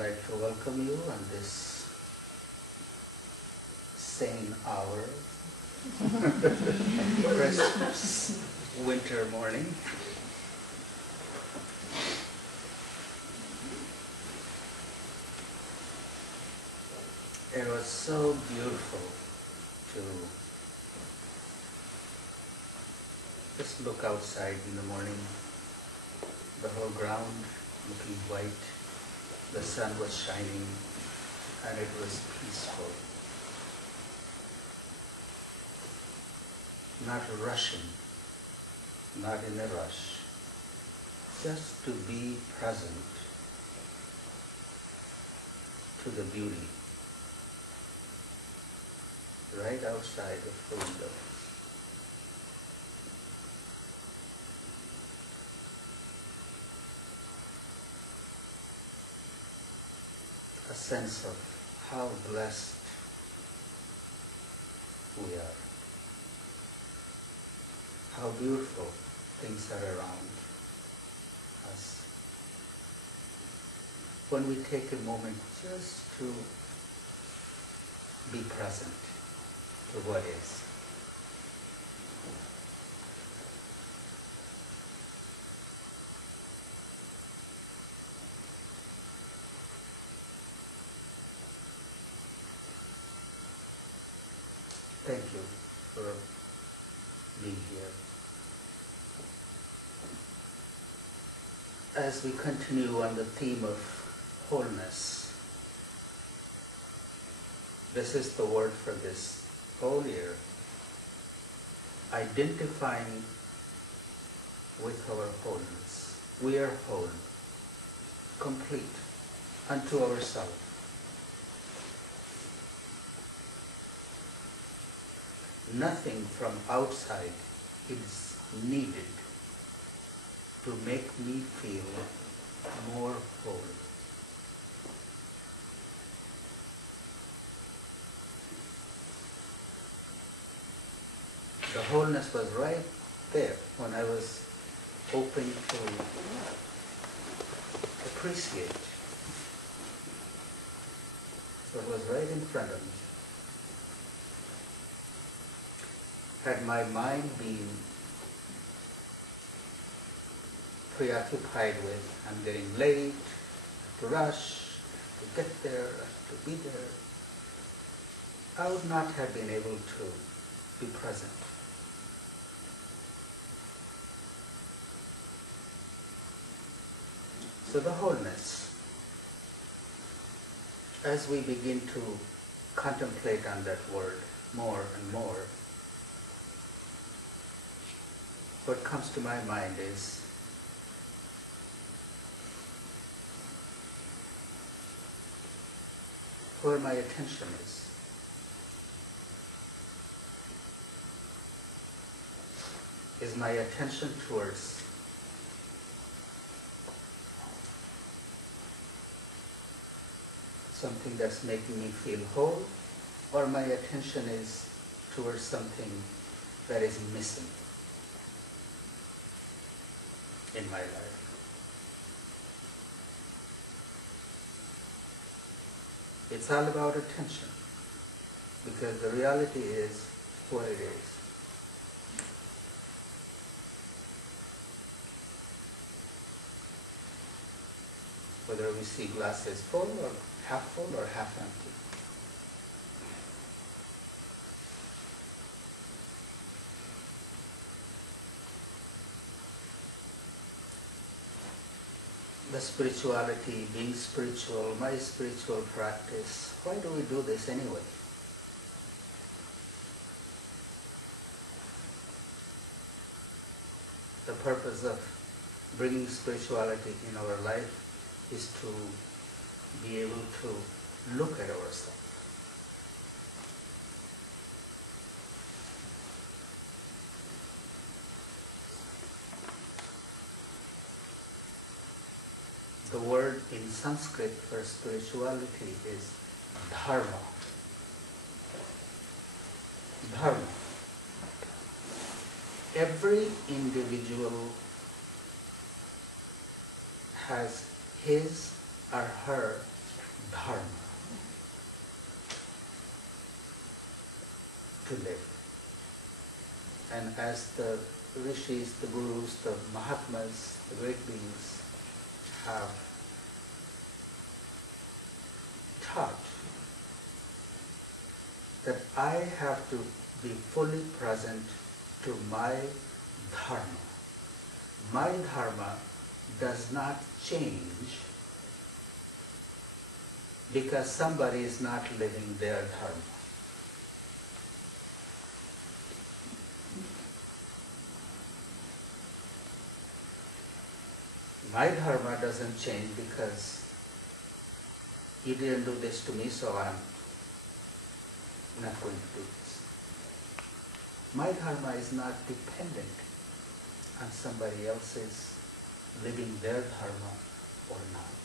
like to welcome you on this same hour, crisp winter morning. It was so beautiful to just look outside in the morning, the whole ground looking white, the sun was shining, and it was peaceful. Not rushing, not in a rush, just to be present to the beauty right outside of the window. A sense of how blessed we are, how beautiful things are around us. When we take a moment just to be present to what is. Thank you for being here. As we continue on the theme of wholeness, this is the word for this whole year, identifying with our wholeness. We are whole, complete unto ourselves. Nothing from outside is needed to make me feel more whole. The wholeness was right there when I was open to appreciate. So it was right in front of me. Had my mind been preoccupied with, I'm getting late, I have to rush, I have to get there, I have to be there, I would not have been able to be present. So the wholeness, as we begin to contemplate on that word more and more, what comes to my mind is where my attention is. Is my attention towards something that's making me feel whole, or my attention is towards something that is missing in my life? It's all about attention, because the reality is what it is. Whether we see glasses full or half empty. The spirituality, being spiritual, my spiritual practice, why do we do this anyway? The purpose of bringing spirituality in our life is to be able to look at ourselves. The word in Sanskrit for spirituality is dharma. Dharma. Every individual has his or her dharma to live. And as the rishis, the gurus, the mahatmas, the great beings have taught that I have to be fully present to my dharma. My dharma does not change because somebody is not living their dharma. My dharma doesn't change because you didn't do this to me, so I'm not going to do this. My dharma is not dependent on somebody else's living their dharma or not.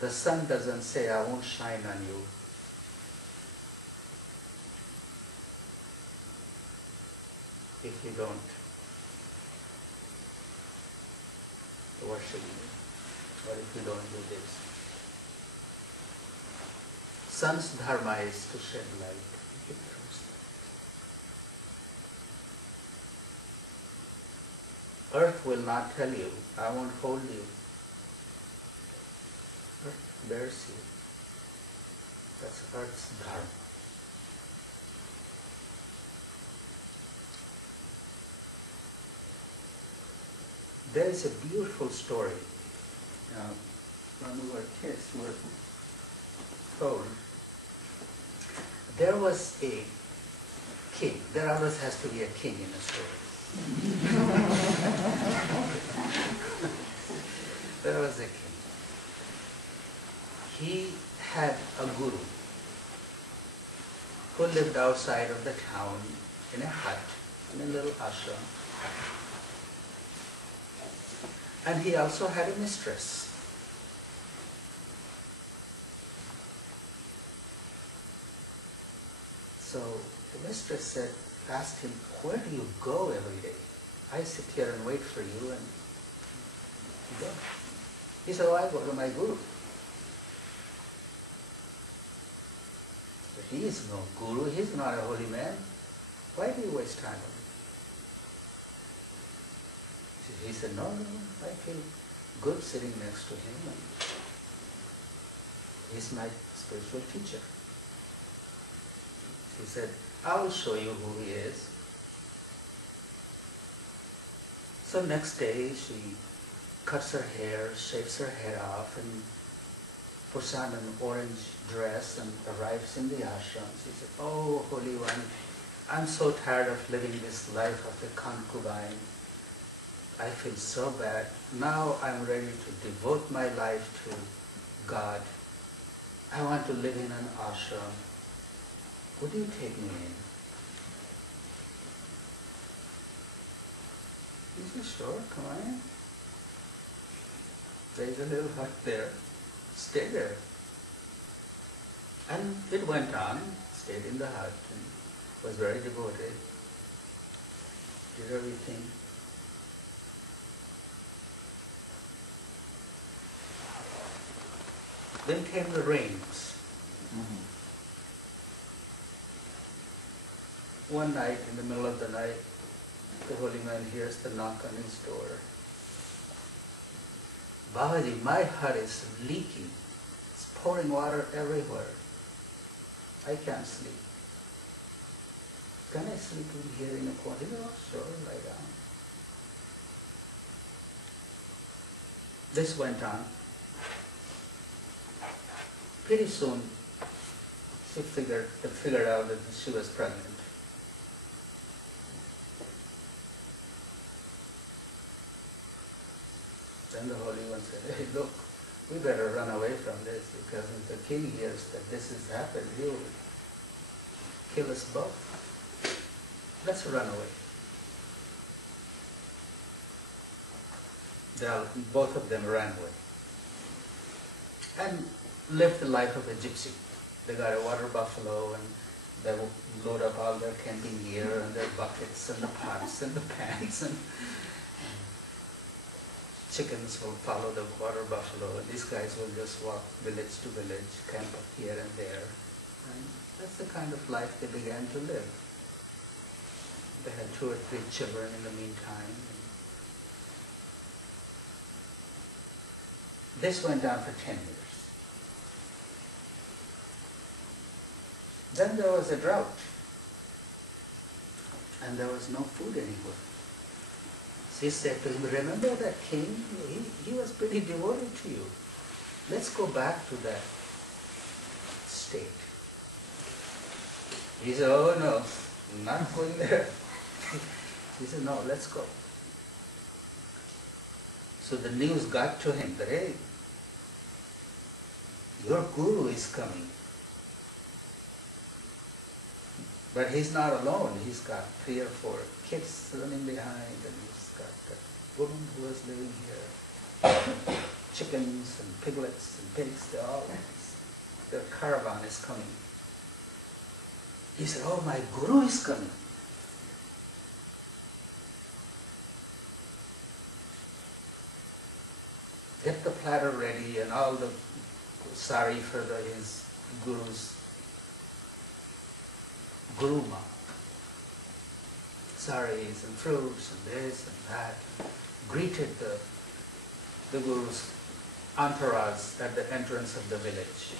The sun doesn't say, I won't shine on you. If you don't worship me, or if you don't do this. Sun's dharma is to shed light. Earth will not tell you, I won't hold you. Earth bears you. That's Earth's dharma. There is a beautiful story. When we were kids, we were told there was a king. There always has to be a king in a story. There was a king. He had a guru who lived outside of the town in a hut, in a little ashram. And he also had a mistress. So the mistress asked him, where do you go every day? I sit here and wait for you and you don't. He said, oh, I go to my guru. But he is no guru, he is not a holy man. Why do you waste time on him? He said, no, I feel good sitting next to him, and he's my spiritual teacher. He said, I will show you who he is. So next day she cuts her hair, shaves her head off, and puts on an orange dress and arrives in the ashram. She said, oh, Holy One, I'm so tired of living this life of a concubine. I feel so bad. Now I'm ready to devote my life to God. I want to live in an ashram. Would you take me in? He said, sure, come on in. There's a little hut there. Stay there. And it went on, stayed in the hut, and was very devoted, did everything. Then came the rains. One night, in the middle of the night, the holy man hears the knock on his door. Babaji, my hut is leaking. It's pouring water everywhere. I can't sleep. Can I sleep in here in a corner? He said, oh, sure, lie down. This went on. Pretty soon, she figured out that she was pregnant. Then the Holy One said, hey, look, we better run away from this, because if the king hears that this has happened, he will kill us both. Let's run away. Both of them ran away and lived the life of a gypsy. They got a water buffalo and They will load up all their camping gear and their buckets and the pots and the pans, and chickens will follow the water buffalo, and these guys will just walk village to village, camp up here and there. And that's the kind of life they began to live. They had 2 or 3 children in the meantime. This went on for 10 years. Then there was a drought, and there was no food anywhere. She said to him, remember that king? He was pretty devoted to you. Let's go back to that state. He said, oh no, I'm not going there. She said, no, let's go. So the news got to him that, hey, your guru is coming. But he's not alone. He's got 3 or 4 kids running behind, and he's got a woman who is living here. Chickens and piglets and pigs, their caravan is coming. He said, oh, my guru is coming. Get the platter ready and all the sari for his guru's guruma. Saris and fruits and this and that. Greeted the guru's entourage at the entrance of the village.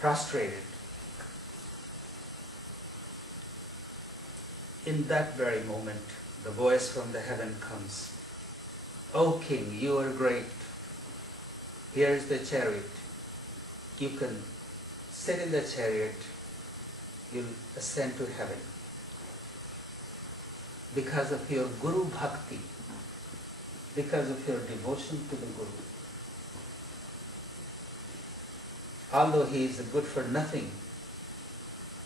Prostrated. In that very moment, the voice from the heaven comes. O king, you are great. Here is the chariot. You can sit in the chariot. You'll ascend to heaven. Because of your guru bhakti, because of your devotion to the guru. Although he is good for nothing,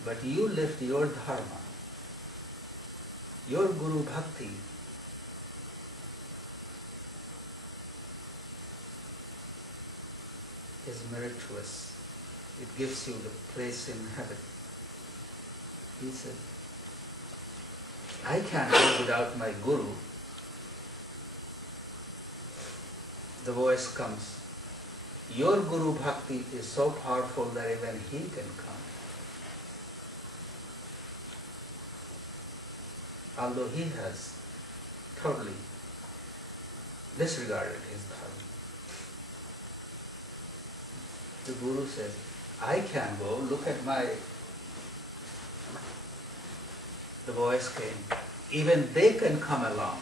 but you lived your dharma, your guru bhakti, is meritorious. It gives you the place in heaven. He said, I can't go without my guru. The voice comes, your guru bhakti is so powerful that even he can come. Although he has totally disregarded his dharma. The guru says, I can't go, look at my... The voice came, even they can come along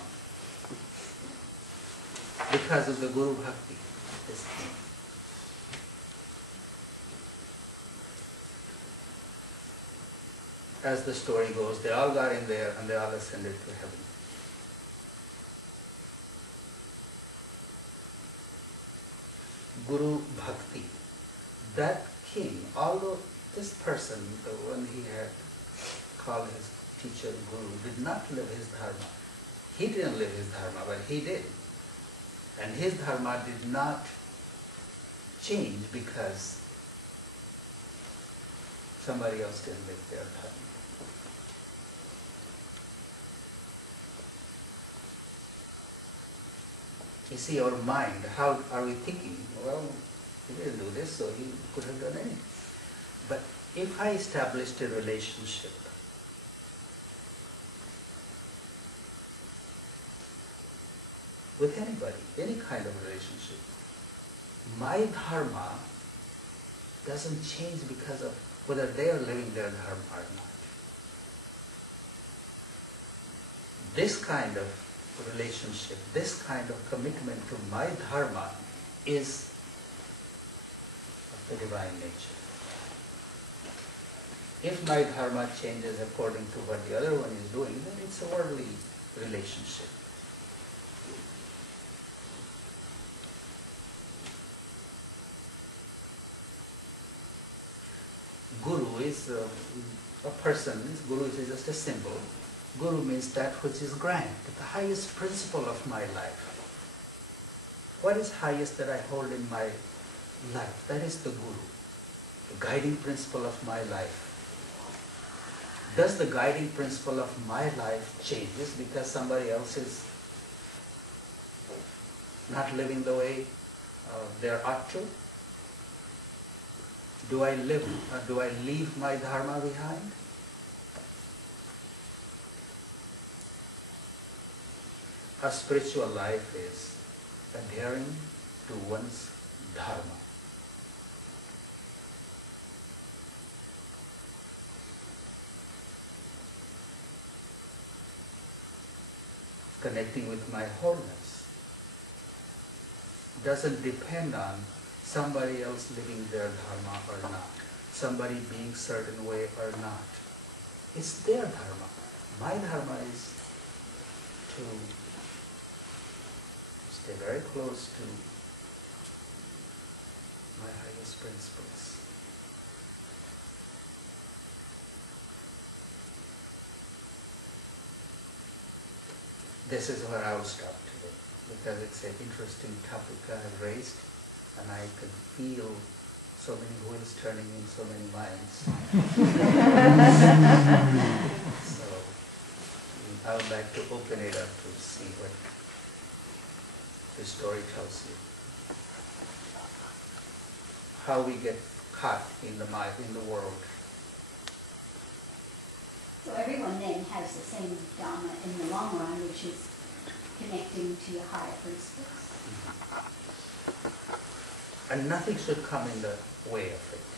because of the guru bhakti. As the story goes, they all got in there and they all ascended to heaven. Guru bhakti. That king, although this person, the one he had called his teacher guru, did not live his dharma. He didn't live his dharma, but he did. And his dharma did not change because somebody else didn't live their dharma. You see, our mind, how are we thinking? Well, he didn't do this, so he could have done anything. But if I established a relationship with anybody, any kind of relationship, my dharma doesn't change because of whether they are living their dharma or not. This kind of relationship, this kind of commitment to my dharma is of the divine nature. If my dharma changes according to what the other one is doing, then it's a worldly relationship. Guru is a person, guru is just a symbol. Guru means that which is grand, the highest principle of my life. What is highest that I hold in my life? That is the guru. the guiding principle of my life. Does the guiding principle of my life changes because somebody else is not living the way they ought to? Do I leave my dharma behind? A spiritual life is adhering to one's dharma. Connecting with my wholeness doesn't depend on somebody else living their dharma or not, somebody being certain way or not. It's their dharma. My dharma is to stay very close to my highest principles. This is where I will stop today, because it's an interesting topic I have raised, and I can feel so many wheels turning in so many minds. So I would like to open it up to see what the story tells you. How we get caught in the mind, in the world. So everyone then has the same dharma in the long run, which is connecting to your higher principles. And nothing should come in the way of it.